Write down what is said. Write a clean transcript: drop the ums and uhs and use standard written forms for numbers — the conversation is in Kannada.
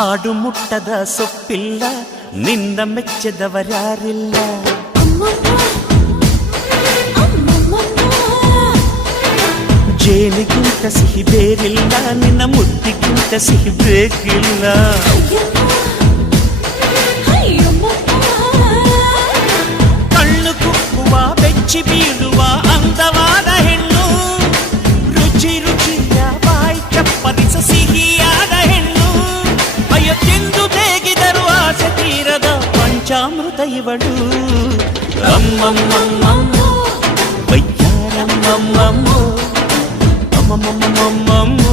ಆಡು ಮುಟ್ಟದ ಸೊಪ್ಪಿಲ್ಲ ನಿನ್ನ ಮೆಚ್ಚದವರ್ಯಾರಿಲ್ಲ ಜೇನಿಗಿಂತ ಸಿಹಿ ಬೇರಿಲ್ಲ ನಿನ್ನ ಮುದ್ದಿಗಿಂತ ಸಿಹಿ ಬೇಕಿಲ್ಲ ಕಣ್ಣು ಕುಕ್ಕುವ ಬೆಚ್ಚಿ ಬೀಳುವ ಅಂದವಾದ ಹೆಣ್ಣು ರುಚಿ ರುಚಿಯ ಬಾಯಿ ಚಪ್ಪರಿಸ ಸಿಹಿಯಾದ ಹೆಣ್ಣು ಅಯ್ಯೋ ತಿಂದು ಬೇಗಿದರು ಆಸೆ ತೀರದ ಪಂಚಾಮೃತ ಇವಳು ಅಮ್ಮಮ್ಮಮ್ಮಮ್ಮ ವೈಯಾರಮ್ಮಮ್ಮಮ್ಮೋ ಅಮ್ಮಮ್ಮಮ್ಮಮ್ಮಮ್ಮ